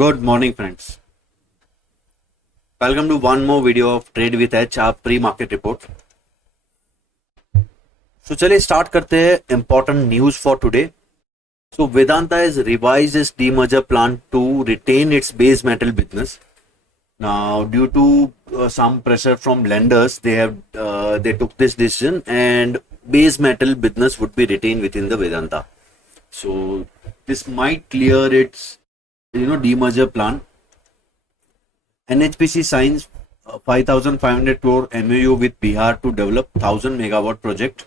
Good morning, friends. Welcome to one more video of Trade with H, our pre-market report. So चलिए start करते हैं important news for today. So Vedanta has revised its demerger plan to retain its base metal business. Now, due to some pressure from lenders, they took this decision, and base metal business would be retained within the Vedanta. So this might clear its demerger plan. NHPC signs 5,500 crore MOU with Bihar to develop 1,000 megawatt project.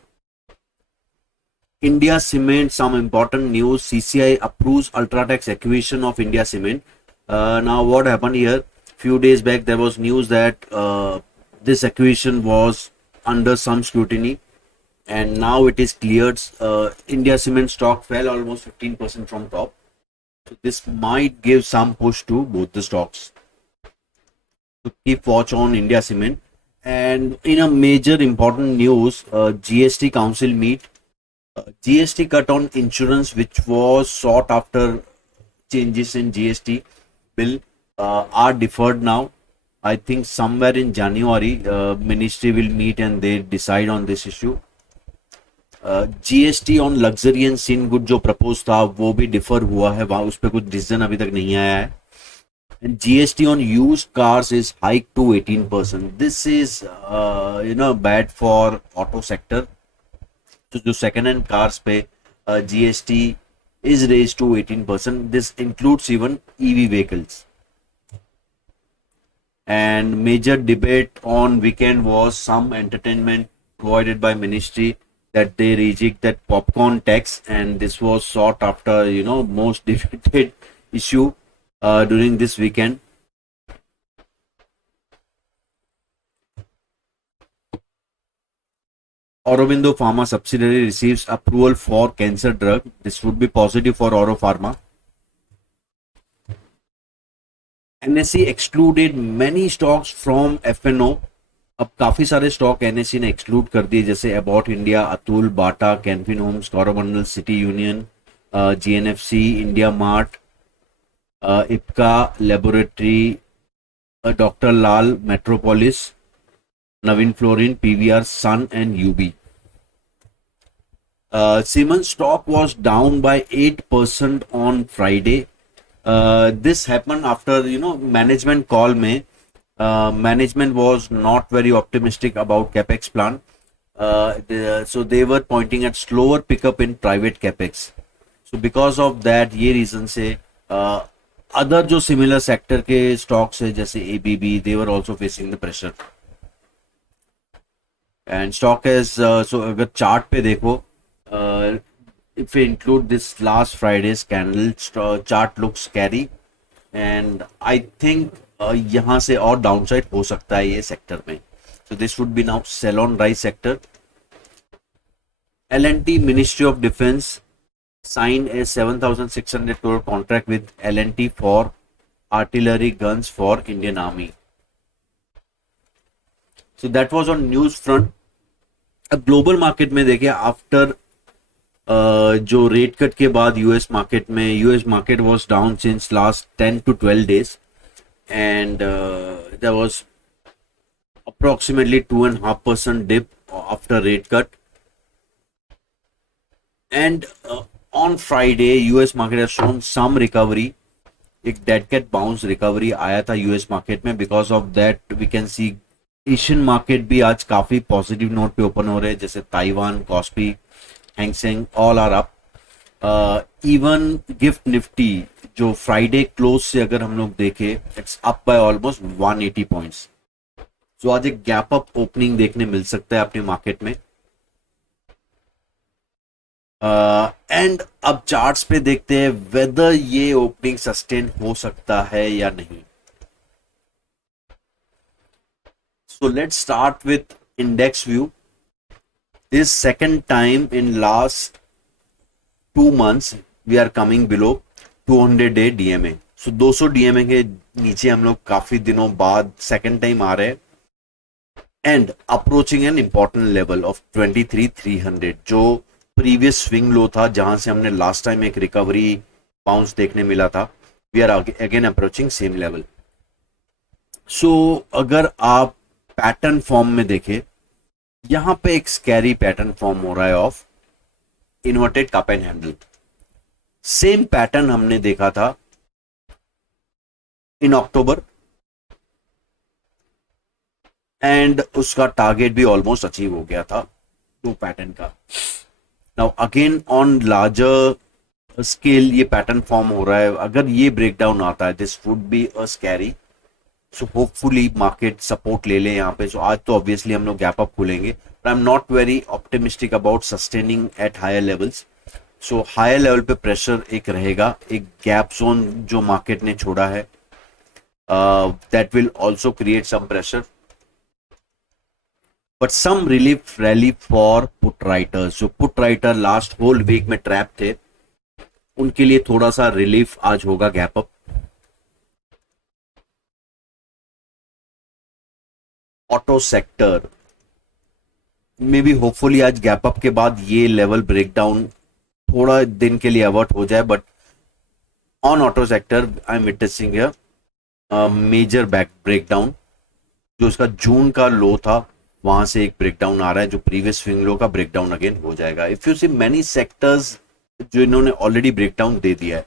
India Cement, some important news. CCI approves Ultratech's acquisition of India Cement. Now, what happened here? Few days back, there was news that this acquisition was under some scrutiny, and now it is cleared. India Cement stock fell almost 15% from top. So this might give some push to both the stocks. To keep watch on India Cement. And in a major important news, GST Council meet. GST cut on insurance, which was sought after changes in GST bill, are deferred now. I think somewhere in January, ministry will meet and they decide on this issue. GST on luxury and sin good जो प्रपोज था वो भी डिफर हुआ है, वहां उस पर कुछ डिसीजन अभी तक नहीं आया है. And GST on used cars is hiked to 18%. This is bad for auto sector. So जो second hand cars पे GST is raised to 18%. This includes even EV vehicles. And major debate on weekend was some entertainment provided by ministry that they reject that popcorn tax, and this was sought after most debated issue during this weekend. Aurobindo Pharma subsidiary receives approval for cancer drug. This would be positive for Auro Pharma. NSE excluded many stocks from FNO. अब काफी सारे stock NSC ने एक्सक्लूड कर दिए, जैसे Abbott India, Atul, Bata, Canfin homes, Coromandel, city union, GNFC, India mart, Ipca laboratory, doctor Lal, Metropolis, Navin fluorine, PVR, Sun and UB. Siemens stock was down by 8% on Friday. This happened after management call में management was not very optimistic about capex plan. So they were pointing at slower pickup in private capex. So because of that, ये reason से other जो similar sector के stocks है जैसे ABB, they were also facing the pressure. And stock has so अगर chart पे देखो, if we include this last Friday's candle, chart looks scary, and I think यहाँ से और डाउनसाइड हो सकता है ये सेक्टर में. So this would be now sell on rise sector. L&T Ministry of Defense signed a 7,600 crore contract with L&T for artillery guns for Indian Army. So that was on news front. अब global market में देखिए, आफ्टर जो rate cut के बाद US market was down since last 10 to 12 days, and there was approximately 2.5% dip after rate cut. And on Friday, US market has shown some recovery. एक dead cat bounce recovery आया था US market में. Because of that we can see Asian market भी आज काफी positive note पे ओपन हो रहे हैं, जैसे Taiwan, KOSPI, Hang Seng, all are up. Even GIFT Nifty जो फ्राइडे क्लोज से अगर हम लोग देखें, it's up by almost 180 points. So आज एक गैप अप ओपनिंग देखने मिल सकता है अपने मार्केट में. एंड अब चार्ट्स पे देखते हैं वेदर ये ओपनिंग सस्टेन हो सकता है या नहीं. So let's start with index view. This second time in last 2 months we are coming below 200-day DMA. So 200 DMA के नीचे हम लोग काफी दिनों बाद सेकेंड टाइम आ रहे हैं, and approaching an important level of 23,300 जो प्रीवियस स्विंग लो था, जहां से हमने लास्ट टाइम एक रिकवरी बाउंस देखने मिला था. We are again approaching same level. So अगर आप पैटर्न फॉर्म में देखें, यहां पे एक स्कैरी पैटर्न फॉर्म हो रहा है of inverted cup and handle. Same pattern हमने देखा था इन अक्टूबर एंड उसका टारगेट भी ऑलमोस्ट अचीव हो गया था टू पैटर्न का. Now again on larger scale ये पैटर्न फॉर्म हो रहा है. अगर ये ब्रेकडाउन आता है, this would be a scary. So hopefully market support ले ले यहाँ पे. सो आज तो ऑब्वियसली हम लोग गैप अप खुलेंगे, but I am not very optimistic about sustaining at higher levels. So higher level पे प्रेशर एक रहेगा, एक गैप जोन जो मार्केट ने छोड़ा है, that will also create some pressure. But some relief rally for put writers. जो put writer last whole week में ट्रैप थे, उनके लिए थोड़ा सा रिलीफ आज होगा गैप अप. ऑटो सेक्टर में भी होपफुली आज गैप अप के बाद ये लेवल ब्रेकडाउन थोड़ा दिन के लिए अवर्ट हो जाए. But on auto sector I am witnessing major back breakdown. जो इसका जून का लो था, वहां से एक ब्रेकडाउन आ रहा है, जो प्रीवियस स्विंग लो का ब्रेकडाउन अगेन हो जाएगा. If you see many sectors जो इन्होंने ऑलरेडी ब्रेकडाउन दे दिया है.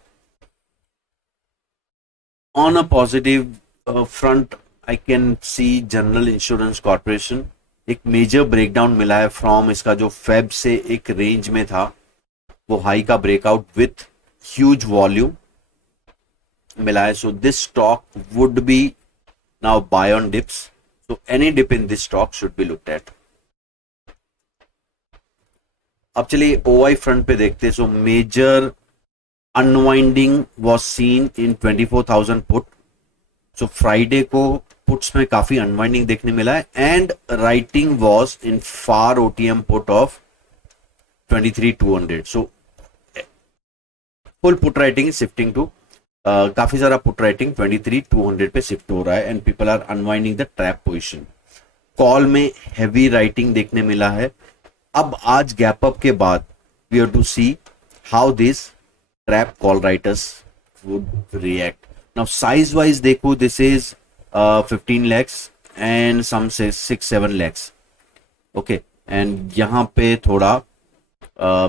On a positive front I can C general insurance corporation. एक मेजर ब्रेकडाउन मिला है फ्रॉम इसका जो फेब से एक रेंज में था, वो हाई का ब्रेकआउट विथ ह्यूज वॉल्यूम मिला है. So this stock would be now buy on dips. So any dip in this stock should be looked at. अब चलिए ओआई फ्रंट पे देखते हैं. So major unwinding was seen in 24,000 put. So Friday को puts में काफी unwinding देखने मिला है and writing was in far OTM put of 23,200. So full put writing shifting to काफी सारा पुट राइटिंग 23,200 पे शिफ्ट हो रहा है and people are unwinding the trap position. Call में हैवी राइटिंग देखने मिला है. अब आज गैप अप के बाद we have to see how this trap call writers would react. Now size wise देखो, this is 15 lakhs and some 6-7 lakhs. Okay, and यहां पे थोड़ा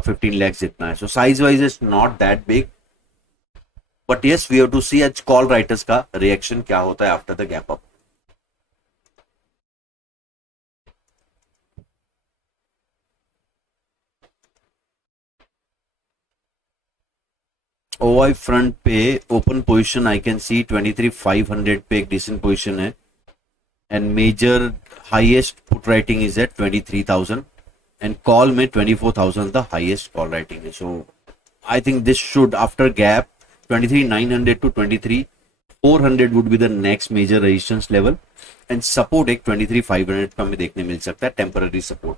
15 lakhs जितना है. So size wise is not that big, but yes we have to see आज call writers का reaction क्या होता है after the gap up. OI front पे open position I can see 23,500 पे एक डिसेंट पोजीशन है and major highest put writing is at 23,000 and call में 24,000 द हाईएस्ट कॉल राइटिंग है. So I think this should after gap 23,900 to 23,400 would be the next major resistance level and support एक 23,500 पे हमें देखने मिल सकता है, temporary support.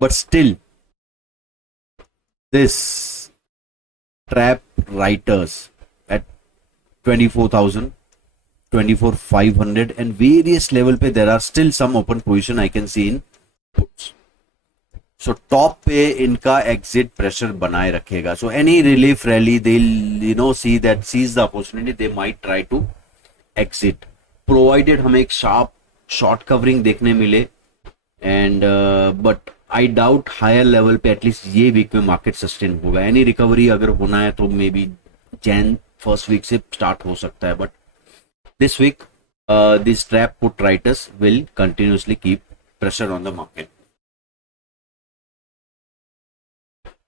But still this trap writers at 24,000, 24,500 and various level पे there are still some open position I can see in puts. So top पे इनका exit pressure बनाए रखेगा. So any relief rally they see that seize the opportunity, they might try to exit, provided हमें एक sharp short covering देखने मिले. And but I doubt higher level पे at least ये वीक में मार्केट सस्टेन होगा. एनी रिकवरी अगर होना है तो maybe Jan first week से स्टार्ट हो सकता है. But this week this trap put writers will continuously keep pressure on the market.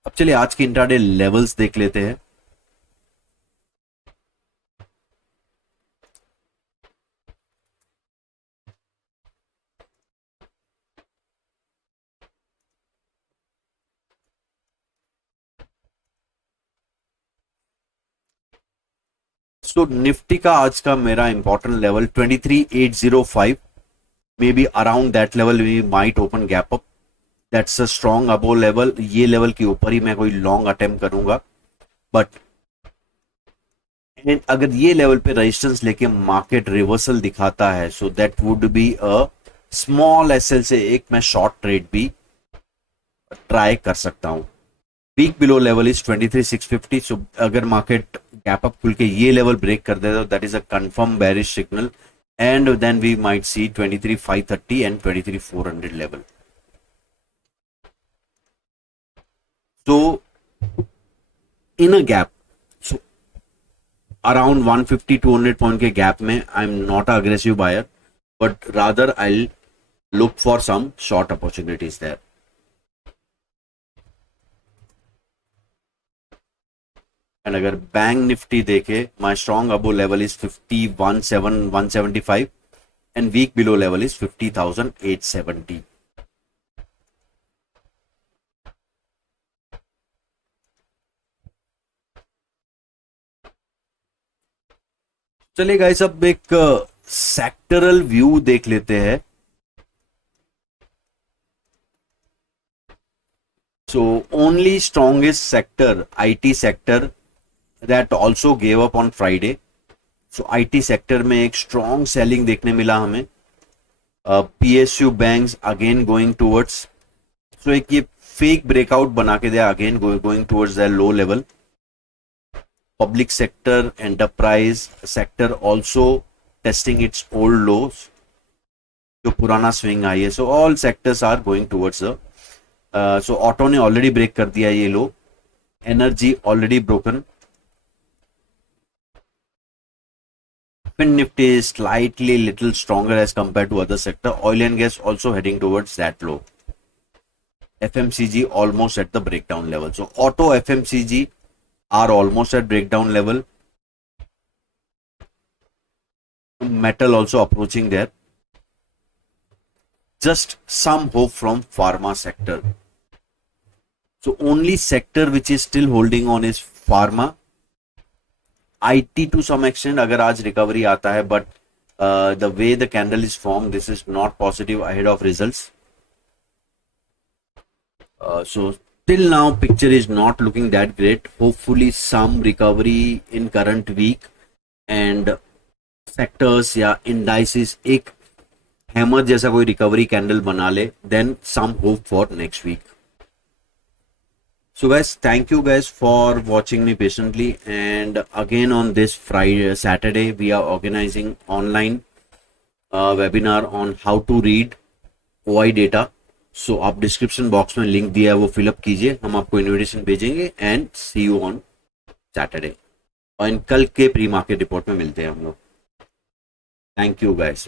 अब चलिए आज के इंट्राडे लेवल्स देख लेते हैं. सो निफ्टी का आज का मेरा important level 23,805, maybe around that level we might open gap up. That's a strong above level. ये लेवल के ऊपर ही मैं कोई लॉन्ग अटेम्प्ट करूंगा. बट अगर ये लेवल पे रेजिस्टेंस लेके मार्केट रिवर्सल दिखाता है, so that would be a small SL से एक मैं शॉर्ट ट्रेड भी ट्राई कर सकता हूं. Week below level is 23,650. So अगर मार्केट गैप अप खुल के ये लेवल ब्रेक कर देता, that is a confirm bearish signal, and then we might see 23,530 and 23,400 level. So in a gap, so around 150 200 point के gap में I'm not an aggressive buyer, but rather I'll look for some short opportunities there. And अगर bank Nifty देखे, my strong above level is 51,175 and weak below level is 50,870. चलिए गाइस, अब एक sectoral view देख लेते हैं. So only strongest sector, IT sector, that also gave up on Friday. So IT sector में एक strong selling देखने मिला हमें. PSU banks again going towards, so एक ये fake breakout बना के दिया, again going towards their low level. Public sector, enterprise sector also testing its old lows, जो पुराना swing आई है. So all sectors are going towards the so auto ने already break कर दिया ये low, energy already broken. Fin Nifty is slightly little stronger as compared to other sector. Oil and gas also heading towards that low. FMCG almost at the breakdown level. So auto, FMCG are almost at breakdown level. Metal also approaching there. Just some hope from pharma sector. So only sector which is still holding on is pharma. IT to some extent अगर आज recovery आता है, but the way the candle is formed, this is not positive ahead of results. So till now picture is not looking that great. Hopefully some recovery in current week and sectors या indices एक hammer जैसा कोई recovery candle बना ले, then some hope for next week. So guys, thank you guys for watching me patiently, and again on this Saturday we are organizing online webinar on how to read OI data. So आप description box में link दिया है, वो fill up कीजिए, हम आपको invitation भेजेंगे. And see you on Saturday, और कल के प्री मार्केट रिपोर्ट में मिलते हैं हम लोग. Thank you guys.